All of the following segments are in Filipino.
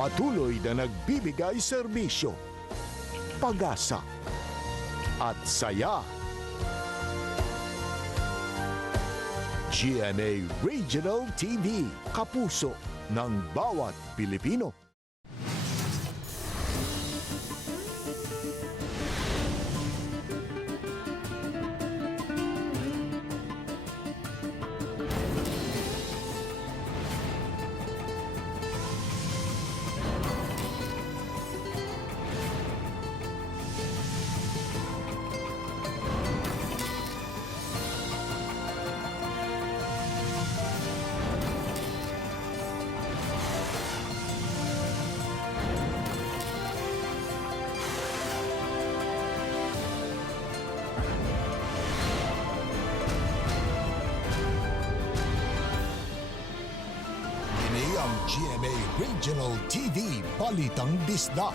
Patuloy na nagbibigay serbisyo, pag-asa at saya. GMA Regional TV, kapuso ng bawat Pilipino. Ang GMA Regional TV, Balitang Bisdak.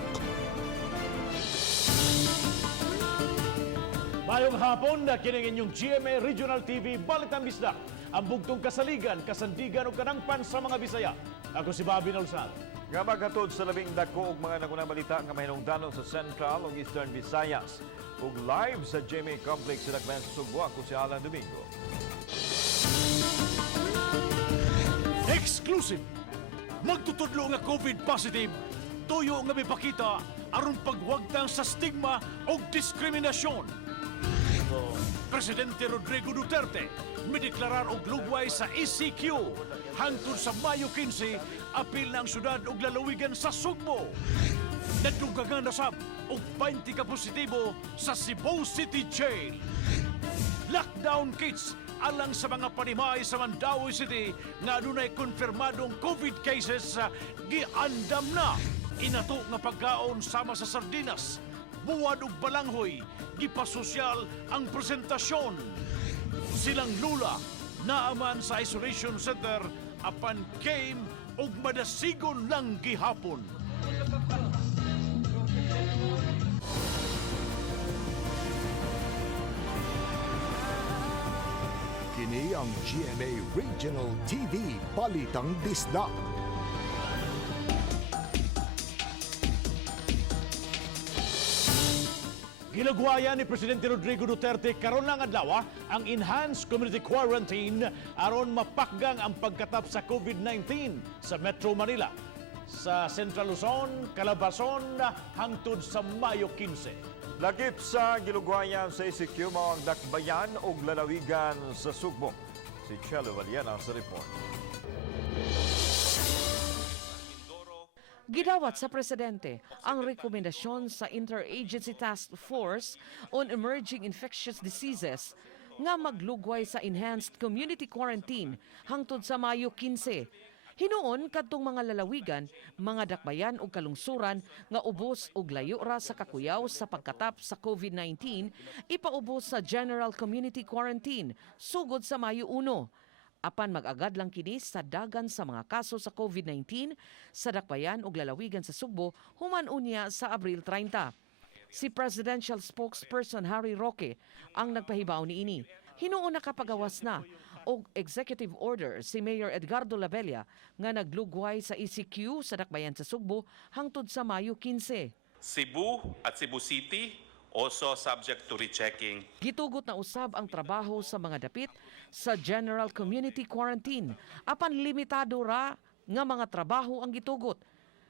Mayong hapon na kining inyong GMA Regional TV, Balitang Bisdak. Ang bugtong kasaligan, kasandigan o kanangpan sa mga Bisaya. Ako si Bobby Nolsal. Nga maghatod sa labing dako og mga nagunang balita nga mahinungdanon sa Central ug Eastern Visayas. Ug live sa GMA Complex sa Dakbayan sa Sugbo, ako si Alan Domingo. Exclusive! Magtutudlo nga COVID positive, tuyo nga mipakita aron pagwagtang sa stigma o diskriminasyon. Presidente Rodrigo Duterte mideklarar og lugway sa ECQ hangtod sa Mayo 15, apil na ang syudad og lalawigan sa Sugbo. Nadunggangan na sab og 20 ka positibo sa Cebu City Jail. Lockdown kits alang sa mga panimay sa Mandaue City nga adunay konfirmadong COVID cases sa giandam na. Inato nga pagkaon sama sa sardinas, buwad ug balanghoy, gipasosyal ang presentasyon. Silang lula naaman sa isolation center apan came ug madasigon lang gihapon. Kini ang GMA Regional TV, Balitang Bisdak. Ginagwaya ni Presidente Rodrigo Duterte karon lang adlaw ang enhanced community quarantine aron mapakgang ang pagkatap sa COVID-19 sa Metro Manila, sa Central Luzon, Calabarzon hangtod sa Mayo 15. Lakip sa gilugwayan sa ECQ mao ang dakbayan ug lalawigan sa Sugbo. Si Chelo Valiana sa report. Gidawat sa Presidente ang rekomendasyon sa Interagency Task Force on Emerging Infectious Diseases nga maglugway sa enhanced community quarantine hangtod sa Mayo 15. Hinuon kadtong mga lalawigan, mga dakbayan ug kalungsuran nga ubos ug layo ra sa kakuyaw sa pagkatap sa COVID-19, ipaubos sa General Community Quarantine sugod sa Mayo 1. Apan mag-agad lang kini sa dagan sa mga kaso sa COVID-19 sa dakbayan ug lalawigan sa Sugbo human unya sa Abril 30. Si Presidential Spokesperson Harry Roque ang nagpahibaw niini. Hinuon na kapagawas na og executive order si Mayor Edgardo Labella nga naglugway sa ECQ sa dakbayan sa Sugbo hangtod sa Mayo 15. Cebu at Cebu City also subject to rechecking. Gitugot na usab ang trabaho sa mga dapit sa General Community Quarantine apan limitado ra nga mga trabaho ang gitugot.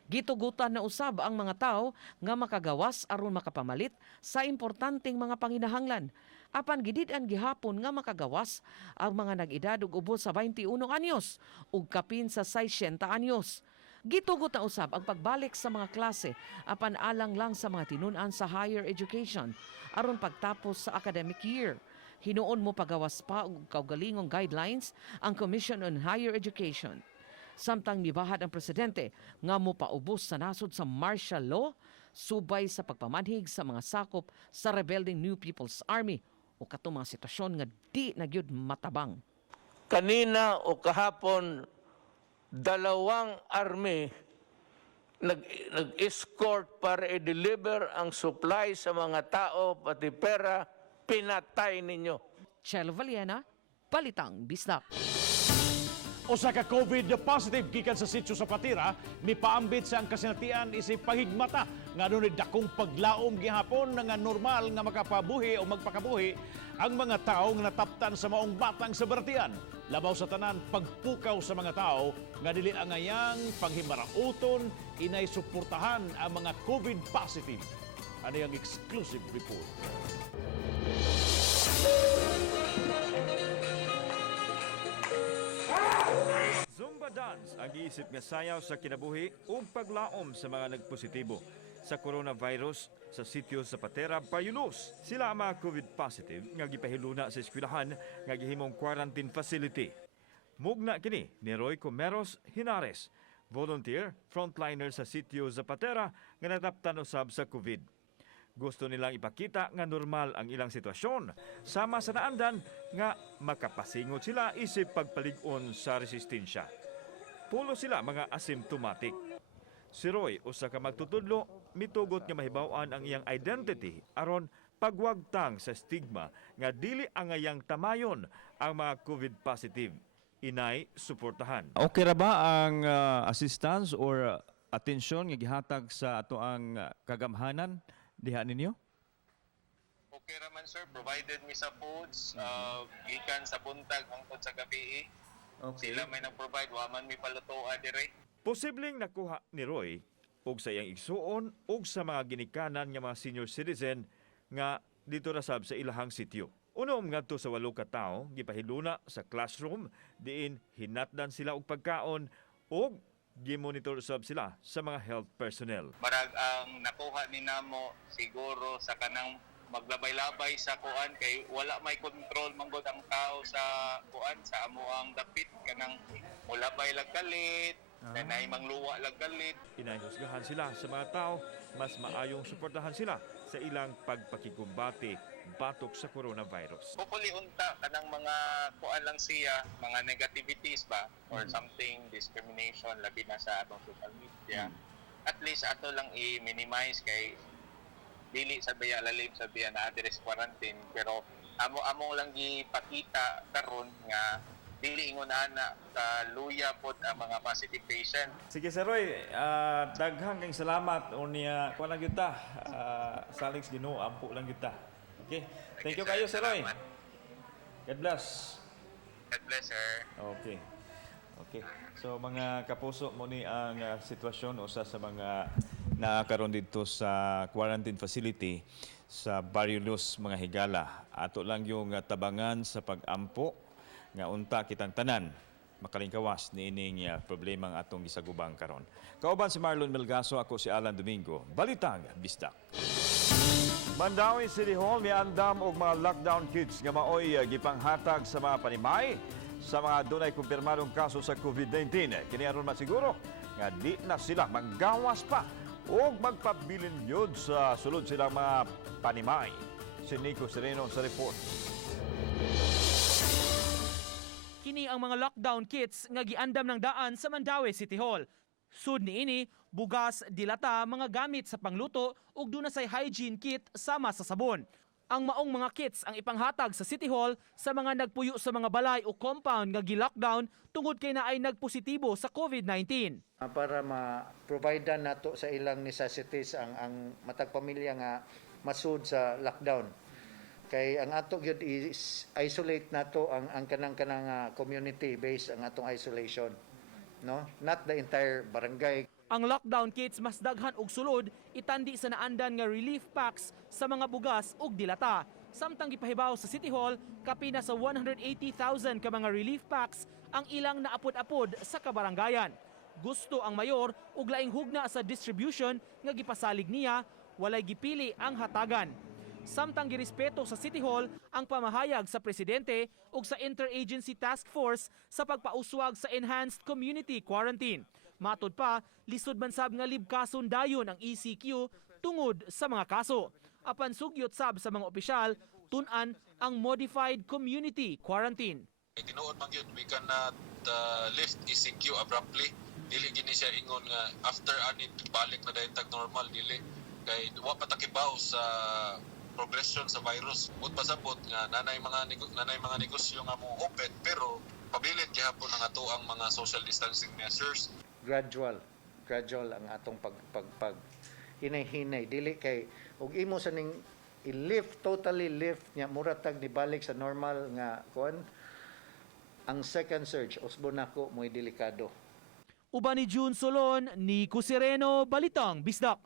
Gitugutan na usab ang mga tao nga makagawas aron makapamalit sa importanteng mga panginahanglan. Apan gidid-an gihapon nga makagawas ang mga nag-edad ug ubos sa 21 anyos ug kapin sa 60 anyos. Gitugot na usab ang pagbalik sa mga klase apan alang lang sa mga tinun-an sa higher education aron pagtapos sa academic year. Hinuon mo pagawas pa og kaugalingong guidelines ang Commission on Higher Education. Samtang mibahad ang presidente nga mo paubos sa nasod sa martial law subay sa pagpamanhig sa mga sakop sa rebelding New People's Army o katong mga sitwasyon nga di nagyud matabang. Kanina o kahapon, dalawang army nag-escort para i-deliver ang supply sa mga tao pati pera, pinatay ninyo. Chelo Valiana, Balitang Bisdak. Usa ka COVID positive gikan sa sitio sa Patira, mipaambit sa ang kasinatian isip paghigmata nga dunay dakong paglaom gihapon nga normal nga makapabuhi o magpakabuhi ang mga tao nga nataptan sa maong batang sa Baratian. Labaw sa tanan pagpukaw sa mga tao nga dili angayang panghimarauton inay suportahan ang mga COVID positive. Ano yung exclusive report? Zumba dance ang giisip nga sayaw sa kinabuhi ug paglaom sa mga nagpositibo sa coronavirus sa sitio sa Patera, Bayulos. Sila ang mga COVID positive nga gipahiluna sa eskwelahan nga gihimong quarantine facility. Mugna kini ni Roy Comeros Hinares, volunteer frontliner sa sitio sa Patera nga nataptan usab sa COVID. Gusto nilang ipakita nga normal ang ilang sitwasyon, sama sa naandan nga makapasingot sila isip pagpalig-on sa resistensya. Pulo sila mga asymptomatic. Si Roy, usa ka magtutudlo, mitugot nga mahibaw-an ang iyang identity aron pagwagtang sa stigma nga dili angayang tamayon ang mga COVID positive. Inay suportahan. Okay ra ba ang assistance or atensyon nga gihatag sa ato ang kagamhanan diha ninyo? Okay raman sir, provided mi sa foods, gikan sa buntag hangtod sa gabi. Sila may nag-provide, wa man mi palutoa dire. Posibleng nakuha ni Roy ug sa iyang igsuon ug sa mga ginikanan nga mga senior citizen nga dito rasab sa ilahang sitio. Unom ngadto sa 8 ka tawo gipahiluna sa classroom diin hinatdan sila og pagkaon ug gimonitor usab sila sa mga health personnel. Marag ang nakuha ni namo siguro sa kanang maglabay-labay sa kuan kay wala may control manggod ang tao sa kuan sa amuang dapit kanang mulabay lag galit, nanay mangluwa lag galit. Inahusgahan sila sa mga tao, mas maayong suportahan sila sa ilang pagpakikumbati batok sa coronavirus. Hopefully unta kanang mga kuan lang siya, mga negativities ba or something discrimination labi na sa atong social media. At least ato lang i-minimize kay dili sabiya lalim sabiya na address quarantine pero amo lang gipakita karon nga dili ingon ana sa luya pod ang mga positive patient. Sige Sir Roy, daghang kang salamat unya kuan lang kita. Saling Ginoo ampo lang kita. Okay. Thank you kayo Sir Roy. God bless. God bless sir. Okay. Okay. So mga kapuso mo ni ang sitwasyon usa sa mga nakakaroon dito sa quarantine facility sa Barrio Luz, mga higala. Ato lang yung tabangan sa pag-ampo nga unta kitang tanan makalingkawas ni ining problema ang atong gisagubang karon. Kauban si Marlon Melgaso, ako si Alan Domingo. Balitang Bisdak. Mandawi City Hall miandam og mga lockdown kits nga maoy gipanghatag sa mga panimay sa mga dunay kumpirmadong kaso sa COVID-19. Kini aron masiguro nga di na sila manggawas pa o magpabilin yun sa sulod silang mga panimay. Si Nico Sereno sa report. Kini ang mga lockdown kits nga giandam ng daan sa Mandawi City Hall. Sud niini, bugas, dilata, mga gamit sa pangluto ug dunay hygiene kit sama sa sabon. Ang maong mga kits ang ipanghatag sa City Hall sa mga nagpuyo sa mga balay o compound nga gi-lockdown tungod kay naay nagpositibo sa COVID-19. Para ma-provide nato sa ilang necessities ang matag pamilya nga masud sa lockdown. Kay ang ato gyud is isolate nato ang kanang community based ang atong isolation. No? Not the entire barangay. Ang lockdown kits mas daghan og sulod itandi sa naandan nga relief packs sa mga bugas ug dilata. Samtang gipahibaw sa City Hall, kapina sa 180,000 ka mga relief packs ang ilang naapod-apod sa kabarangayan. Gusto ang mayor ug laing hugna sa distribution nga gipasalig niya, walay gipili ang hatagan. Samtang girespeto sa City Hall ang pamahayag sa presidente ug sa Interagency Task Force sa pagpauswag sa enhanced community quarantine. Matod pa, lisod man sab nga libkason dayon ang ECQ tungod sa mga kaso. Apan sugyot sab sa mga opisyal, tun-an ang modified community quarantine. Tinuod man gyud we cannot lift ECQ abruptly. Dili gini siya ingon nga after ani balik na dayon tag normal dili kay wa patakibaw sa progression sa virus. Bud pasabot nga nanay mga negosyo nga mo open pero pabilit gihapon ang ato ang mga social distancing measures. Gradual ang atong pag hinay-hinay, dili kay ug imo sa ning i-lift, totally lift nya muratag ni balik sa normal nga kuan. Ang second surge usbo nako mo'y delikado. Uban ni June Solon, Nico Sireno, Balitang Bisdak.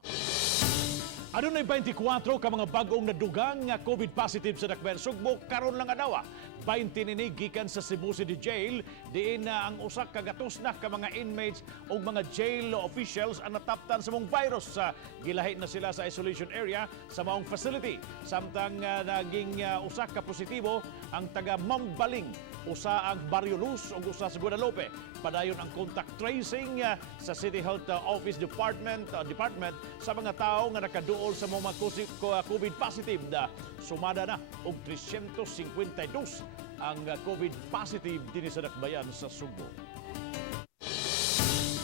Adunay 24 ka mga bagong nadugang nga COVID positive sa Dakbayan Sugbo karon lang adlawa. 20 nini gikan sa Cebu City Jail diin na ang usa ka gatos na ka mga inmates o mga jail officials ang nataptan sa mong virus sa gilahi na sila sa isolation area sa maong facility. Samtang naging usa ka positibo ang taga Mambaling, usa ang Barrio Luz ug usa sa Guadalupe. Padayon ang contact tracing sa City Health Office Department sa mga tao nga nakaduol sa mga COVID positive na sumada na og 352 ang COVID positive dinhi sa Dakbayan sa Sugbo.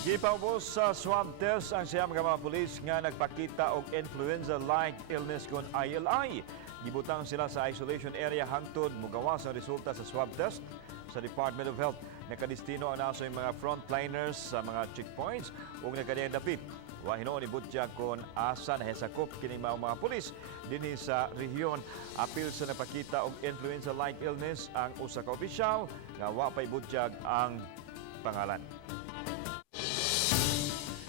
Gipaubos sa swab test ang siyam ka mga pulis nga nagpakita og influenza-like illness kon ILI. Gibutang sila sa isolation area hangtod mugawas ang resulta sa swab test sa Department of Health. Nakadistino ang naso yung mga frontliners sa mga checkpoints ug nagkadiyang dapit. Wahino ni Butya kon asa na hesakop kini mga pulis dinhi sa rehiyon. Apil sa napakita og influenza-like illness ang usa ka opisyal nga wa pay butyag ang pangalan.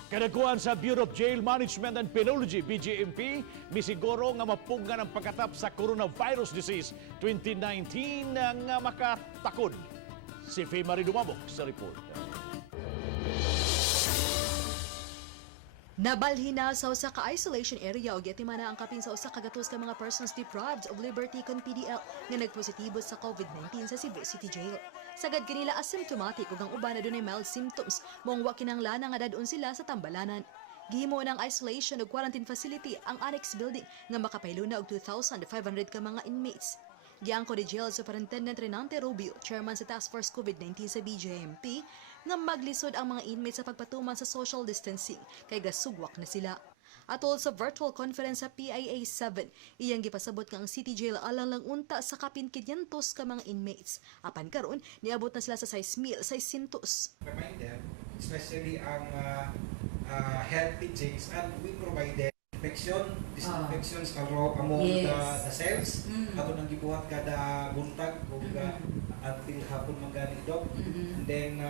Kadakuan sa Bureau of Jail Management and Penology, BJMP, misiguro nga mapungan ang pagkatap sa coronavirus disease 2019 nga makatakod. Si Faye Marie Dumabok sa report. Nabalhin na sa usa ka isolation area o giatimana ang kapin sa usa ka gatos ka mga persons deprived of liberty kon PDL nga nagpositibo sa COVID-19 sa Cebu City Jail. Sagad kanila asymptomatic ug ang uban adunay mild symptoms mong wa kinahanglan nga dadun sila sa tambalanan. Gihimo ng isolation ug quarantine facility ang annex building nga makapayluna og 2,500 ka mga inmates. Giangko ni Jail Superintendent Renante Rubio, chairman sa Task Force COVID-19 sa BJMP, nga maglisod ang mga inmates sa pagpatuman sa social distancing kay gasugwak na sila. Atol sa virtual conference sa PIA 7, iyang gipasabot nga ang City Jail alang lang unta sa kapin 500 ka mga inmates. Apan karon niabot na sila sa 6,600. Reminder, especially ang healthy checks, and we provided disinfection among the cells. Ato nang gibuhat kada buntag o until hapon magganidog. And then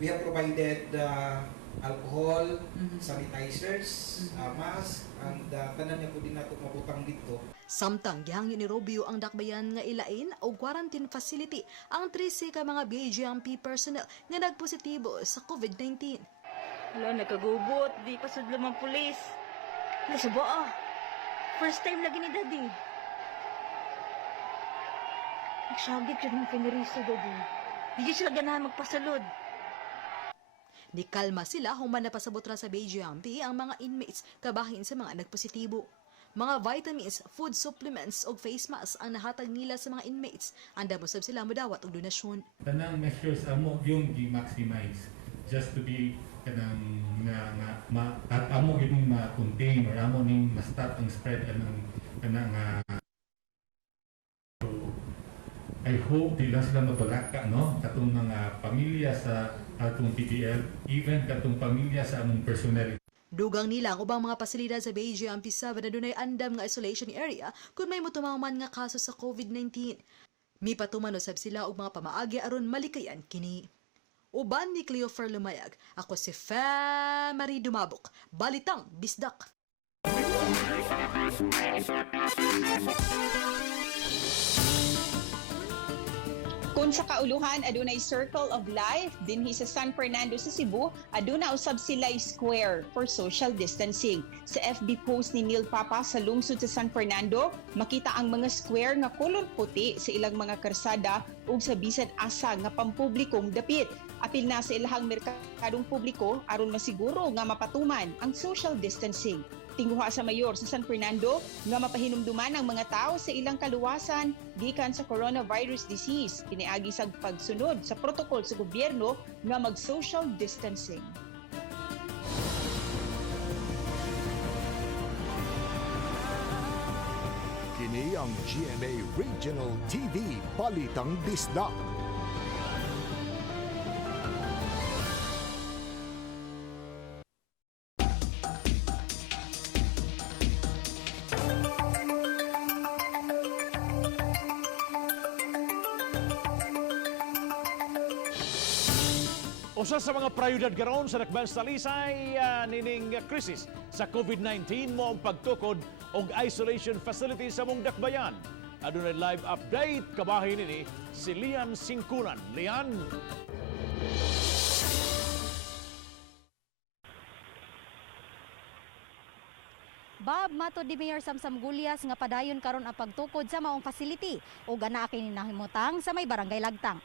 we have provided alcohol, sanitizers, mask, and tanan niya po din nato mabutang dito. Samtang gihangyo ni Rubio ang Dakbayan nga ilain o quarantine facility ang 13 ka mga BJMP personnel nga nagpositibo sa COVID-19. Wala, nakagubot. Di pa sa lamang pulis. Nasabo First time lagi ni Daddy. Nagsagit siya ng pinariso, Daddy. Hindi sila ganahan magpasalod. Nikalma sila human napasabot ra sa BJMP ang mga inmates kabahin sa mga nagpositibo. Mga vitamins, food supplements o face mask ang nahatag nila sa mga inmates. Anda mo sab sila modawat og donasyon. Tanang measures amo yung gi-maximize just to be kanang at amo gid ma-contain or amo ning ma-stop ang spread kanang I hope di lang sila mabalaka, no? Katong mga pamilya sa atong PDL, even katong pamilya sa among personnel. Dugang nila ang ubang mga pasilidad sa BJMP 7 na dunay andam nga isolation area kung may mutumaman nga kaso sa COVID-19. Mi patuman usab sila og mga pamaagi aron malikayan kini. Uban ni Cleofer Lumayag, ako si Marie Dumabok, Balitang Bisdak. Kung sa kauluhan, adunay Circle of Life dinhi sa San Fernando sa Cebu, aduna usab sila'y square for social distancing. Sa FB post ni Neil Papa sa lungsod sa San Fernando, makita ang mga square nga kolor puti sa ilang mga karsada ug sa bisan asa nga pampublikong dapit. Apil na sa ilahang merkadong publiko aron masiguro nga mapatuman ang social distancing. Tinguha sa mayor sa San Fernando nga mapahinumduman ang mga tao sa ilang kaluwasan gikan sa coronavirus disease piniagi sa pagsunod sa protocol sa gobyerno nga mag-social distancing. Kini ang GMA Regional TV Balitang Bisdak. Usa sa mga prioridad karon sa Dakbayan sa Talisay nining krisis sa COVID-19 mo ang pagtukod og isolation facility sa mong Dakbayan. Adunay live update kabahin nini si Lian Singkunan. Lian. Bob, matod di Mayor Samsam Gulyas nga padayon karon ang pagtukod sa maong facility ug ana kini nahimutang sa may barangay Lagtang.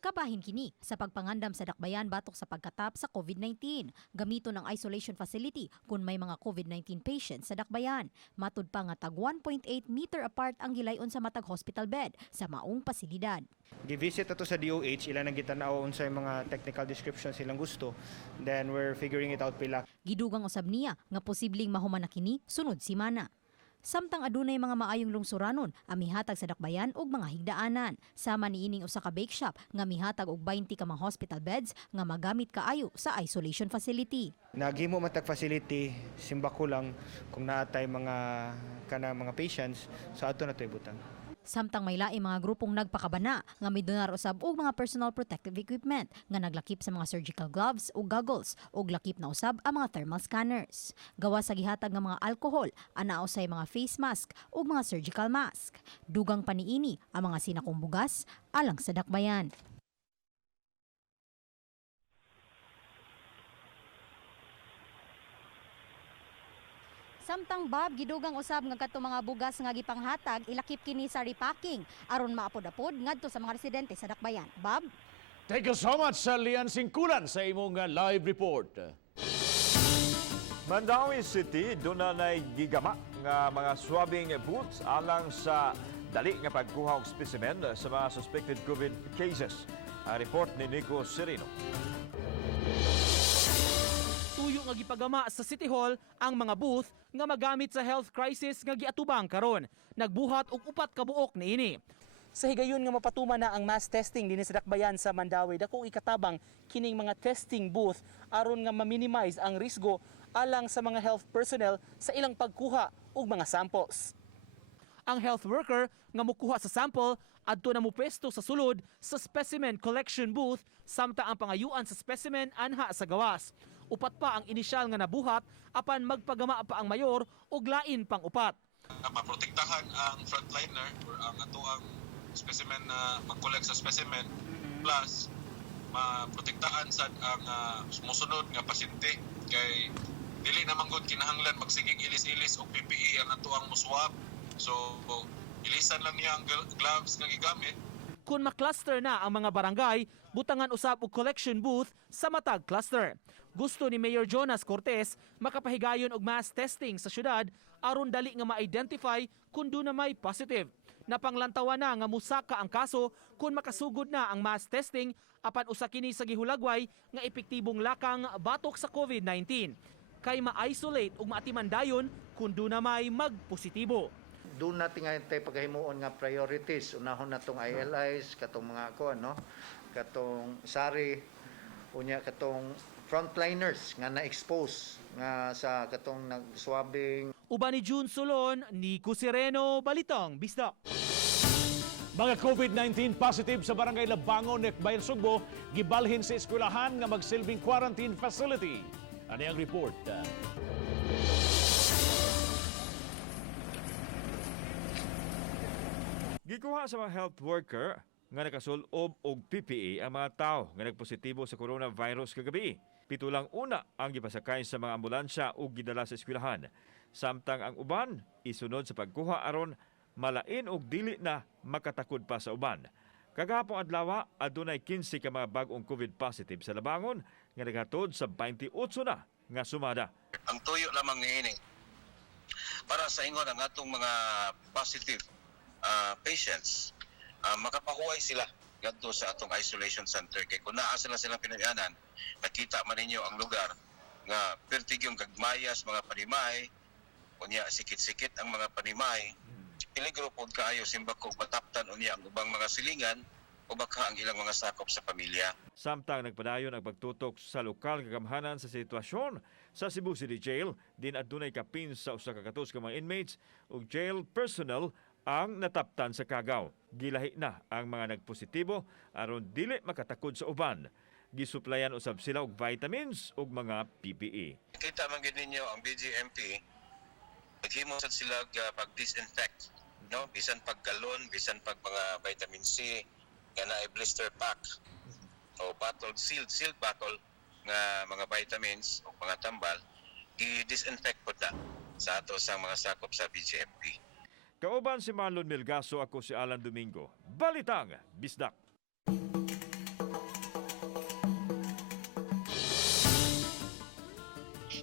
Kabahin kini sa pagpangandam sa dakbayan batok sa pagkatap sa COVID-19. Gamiton ang isolation facility kung may mga COVID-19 patients sa dakbayan. Matud pa nga tag 1.8 meter apart ang gilayon sa matag hospital bed sa maong pasilidad. Gi-visit ato sa DOH, ilan ang gitanaw sa mga technical descriptions silang gusto. Then we're figuring it out pila. Gidugang usab niya nga posibleng mahuman na kini sunod simana. Samtang adunay mga maayong lungsuranon ang mihatag sa dakbayan ug mga higdaanan. Sama niining usa ka bake shop nga mihatag og 20 ka mga hospital beds nga magamit kaayo sa isolation facility. Naghimo matag facility, simba ko lang kung naatay mga patients sa ato na to ibutang. Samtang may laing mga grupong nagpakabana nga may donar usab og mga personal protective equipment nga naglakip sa mga surgical gloves o goggles ug lakip na usab ang mga thermal scanners. Gawa sa gihatag nga mga alcohol, ana usay mga face mask ug mga surgical mask. Dugang paniini ang mga sinakong bugas alang sa dakbayan. Samtang Bob, gidugang usab nga kadto mga bugas nga gipanghatag ilakip kini sa repacking aron maapod-apod ngadto sa mga residente sa dakbayan. Bob? Thank you so much sa Lian Singkulan sa imong live report. Mandawi City doon na gigama nga mga swabbing booths alang sa dali nga pagkuha og specimen sa mga suspected COVID cases. Ang report ni Nico Serino. Tuyo nga gipagama sa City Hall ang mga booth nga magamit sa health crisis nga giatubang karon. Nagbuhat og 4 ka buok niini. Sa higayon nga mapatuman na ang mass testing dinhi sa dakbayan sa Mandawi, dakong ikatabang kining mga testing booth aron nga ma-minimize ang risgo alang sa mga health personnel sa ilang pagkuha og mga samples. Ang health worker nga mokuha sa sample adto na mopesto sa sulod sa specimen collection booth samtang ang pangayuan sa specimen anha sa gawas. Upat pa ang inisyal nga nabuhat apan magpagama pa ang mayor og lain pang upat. Maprotektahan ang frontliner or ang atoang specimen na mag-collect sa specimen plus maprotektahan sad ang sumusunod nga pasyente kay dili naman gud kinahanglan magsigig ilis-ilis og PPE ang atoang muswab. So ilisan lang niya ang gloves nga gigamit. Kung makluster na ang mga barangay, butangan usab og collection booth sa matag cluster. Gusto ni Mayor Jonas Cortez makapahigayon og mass testing sa syudad aron dali nga ma-identify kung doon na may positive. Napanglantawan na nga musaka ang kaso kung makasugod na ang mass testing apan usa kini sa gihulagway nga epektibong lakang batok sa COVID-19 kay ma-isolate ug maatimandayon kung doon na may magpositibo. Doon natin ngayon tayo paghimuon nga priorities. Unahon na itong ILIs, katong mga katong sari, unya katong frontliners nga na-expose nga sa katong nag-swabbing. Uban ni June Solon, Nico Sereno, Balitang Bisdak. Mga COVID-19 positive sa Barangay Labangon, Dakbayan, Sugbo, gibalhin sa eskwelahan nga magsilbing quarantine facility. Ano ang report? Gikuha sa mga health worker nga nakasulob og PPE ang mga tao nga nagpositibo sa coronavirus kagabi. 7 lang una ang gipasakay sa mga ambulansya ug gidala sa eskwelahan. Samtang ang uban isunod sa pagkuha aron malain og dili na makatakod pa sa uban. Kagahapon adlawa adunay 15 ka mga bag-ong COVID positive sa Labangon nga naghatod sa 28 na nga sumada. Ang tuyo lamang niini para sa ingon ang atong mga positive patients, makapahuway sila gadto sa atong isolation center kay kung naa sila silang pinagyanan, nakita man ninyo ang lugar nga pertigyong gagmayas mga panimay, unya sikit-sikit ang mga panimay, peligro pod kaayo simba kung mataptan unya ang ubang mga silingan o baka ang ilang mga sakop sa pamilya. Samtang nagpadayon ang pagtutok sa lokal kagamhanan sa sitwasyon sa Cebu City Jail, din adunay kapin sa usa ka katos ka mga inmates ug jail personnel ang nataptan sa kagaw. Gilahi na ang mga nagpositibo aron dili makatakod sa uban. Gisuplayan usab sila og vitamins ug mga PPE. Kita man gid ninyo ang BGMP, naghimo sad sila pag-disinfect, no? Bisan pag galon, bisan pag mga vitamin C, kana ay blister pack o bottle, sealed bottle nga mga vitamins o mga tambal, i-disinfect po na sa ato sa mga sakop sa BGMP. Kauban si Marlon Melgaso, ako si Alan Domingo. Balitang Bisdak.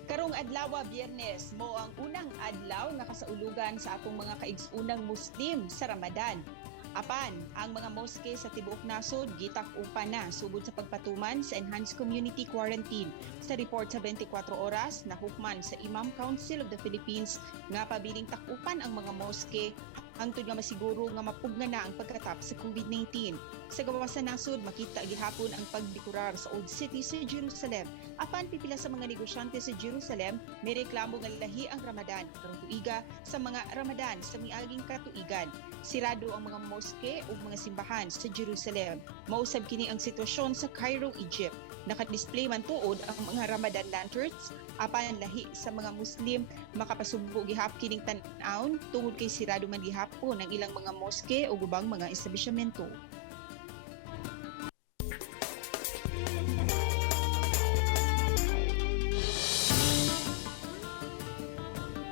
Karong adlawa Biyernes mo ang unang adlaw nga kasaulugan sa atong mga kaigsunang Muslim sa Ramadan. Apan, ang mga moske sa tibuok nasod gitak-upan na sugod sa pagpatuman sa Enhanced Community Quarantine. Sa report sa 24 oras, nahukman sa Imam Council of the Philippines nga pabiling tak-upan ang mga moske hangtod nga masiguro nga mapugna na ang pagkatap sa COVID-19. Sa gawas sa nasod, makita gihapon ang pagdekurar sa Old City sa Jerusalem. Apan pipila sa mga negosyante sa Jerusalem, may reklamo nga lahi ang Ramadan karong tuiga sa mga Ramadan sa miaging katuigan. Sirado ang mga moske o mga simbahan sa Jerusalem. Mausab kini ang sitwasyon sa Cairo, Egypt. Nakadisplay man tuod ang mga Ramadan lanterns, apan lahi sa mga Muslim makapasubo gihap kining tan-aon tungod kay sirado man gihapon ang ilang mga moske o ubang mga establishmento.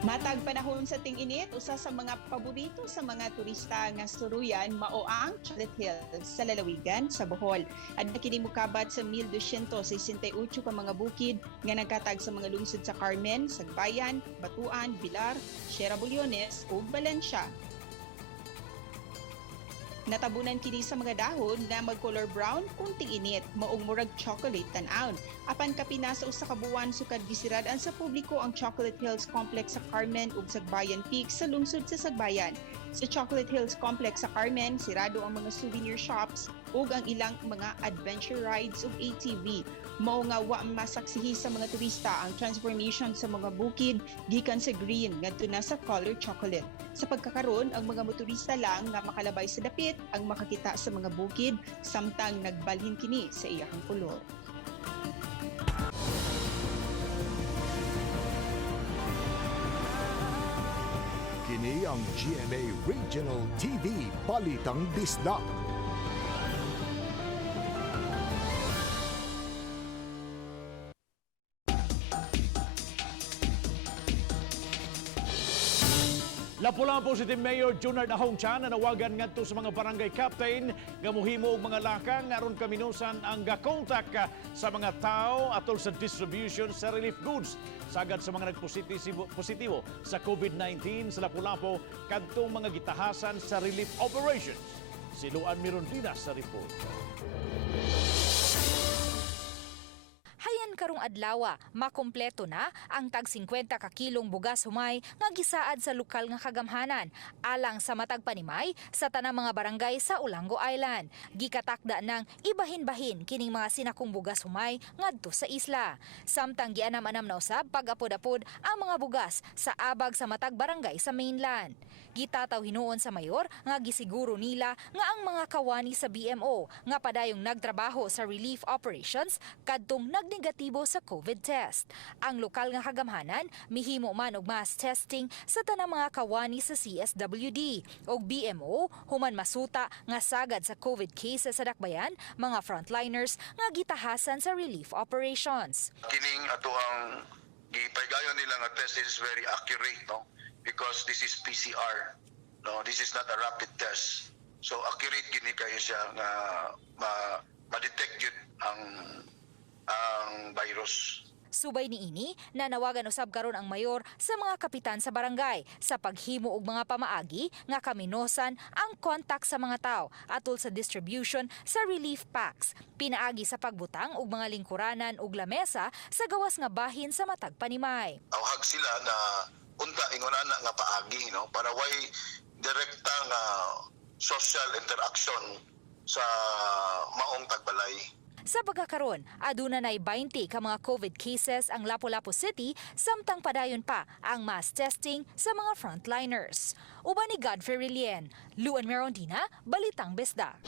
Matag panahon sa ting-init, usa sa mga paborito sa mga turista nga suruyan mao ang Chocolate Hills sa lalawigan sa Bohol. Aduna kini mokabat sa 1268 ka mga bukid nga nagkatag sa mga lungsod sa Carmen, Sagbayan, Batuan, Bilar, Sierra Bulyones ug Valencia. Natabunan kini sa mga dahon nga mag-color brown kunting init, maong murag chocolate tan-aon. Apan kapina sa usa ka buwan sukad gisiradan sa publiko ang Chocolate Hills Complex sa Carmen ug Sagbayan Peak sa lungsod sa Sagbayan. Sa Chocolate Hills Complex sa Carmen, sirado ang mga souvenir shops ug ang ilang mga adventure rides ug ATV. Mao nga wa masaksihi sa mga turista ang transformation sa mga bukid gikan sa green ngadto na sa color chocolate. Sa pagkakaroon, ang mga motorista lang nga makalabay sa dapit ang makakita sa mga bukid samtang nagbalhin kini sa iyahang kulor. Kini ang GMA Regional TV Balitang Bisdak. Lapu-Lapu City Mayor Junard Ahongchan nanawagan ngadto sa mga barangay captain nga mohimo og mga lakang aron kaminusan ang gakontak sa mga tao atol sa distribution sa relief goods sagad sa mga nagpositibo sa COVID-19 sa Lapu-Lapu kadtong mga gitahasan sa relief operations. Si Luan Mirondina sa report. Hayan karong adlawa, makompleto na ang tag 50 ka kilong bugas humay nga gisaad sa lokal nga kagamhanan alang sa matag panimay sa tanang mga barangay sa Ulango Island. Gikatakda ng ibahin-bahin kining mga sinakong bugas humay ngadto sa isla. Samtang gianam-anam na usab pag-apod-apod ang mga bugas sa abag sa matag barangay sa mainland. Gitataw hinuon sa mayor nga gisiguro nila nga ang mga kawani sa BMO nga padayong nagtrabaho sa relief operations kadtong nagnegatibo sa COVID test. Ang lokal nga kagamhanan mihimo man og mass testing sa tanang mga kawani sa CSWD ug BMO human masuta nga sagad sa COVID cases sa dakbayan mga frontliners nga gitahasan sa relief operations. Kining ato ang gipaygayon nila nga test is very accurate, no? Because this is PCR. No, this is not a rapid test. So accurate gini kayo siya nga ma-detect yun ang virus. Subay niini, nanawagan usab karon ang mayor sa mga kapitan sa barangay sa paghimo og mga pamaagi nga kaminosan ang kontak sa mga tao atol sa distribution sa relief packs, pinaagi sa pagbutang og mga lingkuranan ug lamesa sa gawas nga bahin sa matag panimay. Awhag sila na unta ingon ana nga paagi, no, para way direkta nga social interaction sa maong tagbalay. Sa pagkakaroon, aduna nay 20 ka mga COVID cases ang Lapu-Lapu City, samtang padayon pa ang mass testing sa mga frontliners. Uban ni Godfrey Rilien, Luan Merondina, Balitang Bisdak.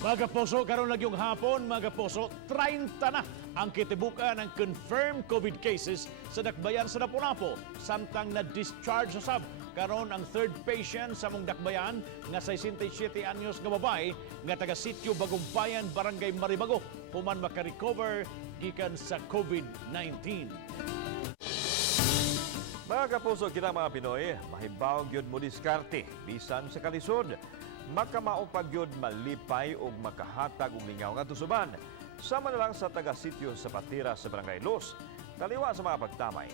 Mga kapuso, karon lang yung hapon, mga kapuso, 30 na ang kitibukan ng confirmed COVID cases sa dakbayan sa Lapu-Lapu. Samtang na-discharge sa sab, karon ang third patient sa mong dakbayan nga 67 anyos nga babae nga taga sitio Bagumbayan, Barangay Maribago, human makarecover gikan sa COVID-19. Mga kapuso, kita mga Pinoy, mahibaw gyud mo diskarte bisan sa kalisod. Makamaupag yun malipay o makahatag og lingaw nga tusuban. Sama na lang sa taga-sityo sa Patira sa Barangay Los. Taliwa sa mga pagtamay.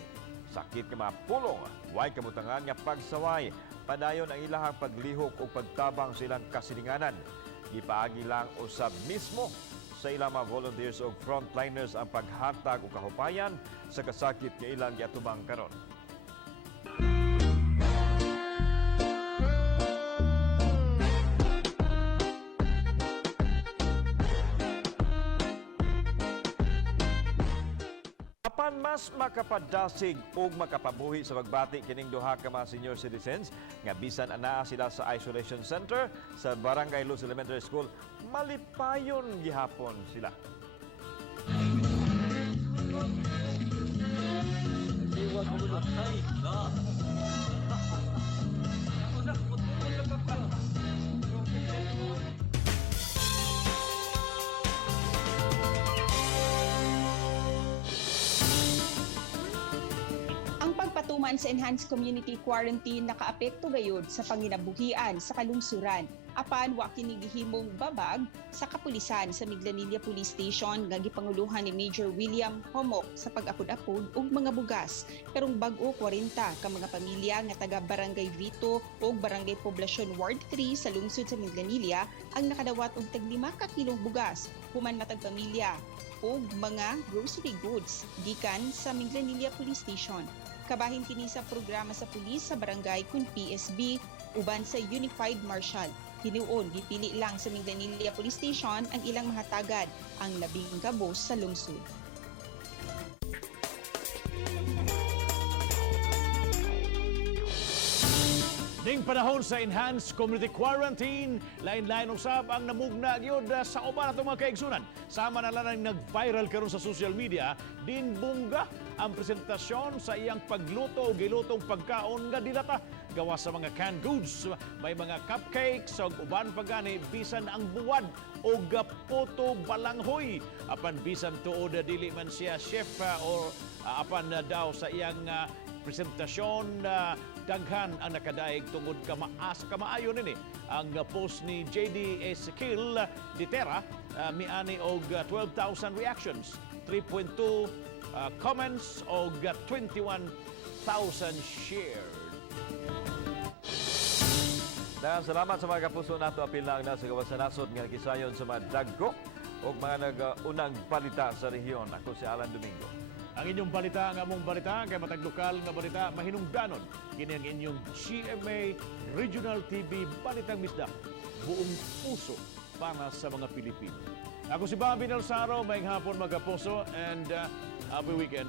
Sakit nga mga pulong, way kabutangan nga pagsaway. Padayon ang ilahang paglihok o pagtabang sa ilang kasilinganan. Ipaagi lang usab mismo sa ilang mga volunteers o frontliners ang paghatag o kahupayan sa kasakit nga ilang giatubang karon. Apan mas makapadasig o makapabuhi sa pagbati kining duha ka mga senior citizens nga bisan anaa sila sa isolation center sa Barangay Luz Elementary School, malipayon gihapon sila. Pagpatuman sa enhanced community quarantine nakaapekto gayud sa panginabuhian sa kalungsuran. Apan wa kini gihimong babag sa kapulisan sa Miglanilla Police Station nga gipanguluhan ni Major William Homok sa pag-apod-apod og mga bugas. Karong bag-o 40 ka mga pamilya nga taga Barangay Vito ug Barangay Poblacion Ward 3 sa lungsod sa Miglanilla ang nakadawat og tag 5 ka kilong bugas human matag pamilya ug mga grocery goods gikan sa Miglanilla Police Station. Kabahin kini sa programa sa pulis sa barangay kun PSB uban sa Unified Marshal. Hinuon gipili lang sa Miglanilla Police Station ang ilang mahatagad ang labing kabos sa lungsod. Ning panahon sa enhanced community quarantine, lain-lain usab ang namugna gyud sa uban atong mga kaigsunan. Sama na lang nag-viral karon sa social media, din bungga ang presentasyon sa iyang pagluto o gilutong pagkaon nga dilata gawa sa mga canned goods. May mga cupcakes o uban pagani bisan ang buwad o gapoto balanghoy. Apan bisan tuod dili man siya chef o apan daw sa iyang presentasyon daghan ang nakadaig tungod kamaayo nini ang post ni JD Ezekiel Ditera miani og 12,000 reactions, 3.2 comments og 21,000 shared. Daghang salamat sa mga kapuso nato, apil lang na sa gawas sa nasod nga kisayon sa mga dagko o mga nag-unang balita sa rehiyon. Ako si Alan Domingo. Ang inyong balita, ang among balita, kay matag lokal nga balita, mahinungdanon. Kini ang inyong GMA Regional TV Balitang Bisdak. Buong puso para sa mga Pilipino. Ako si Bobby Nelsaro, maing hapon mga kapuso, and happy weekend.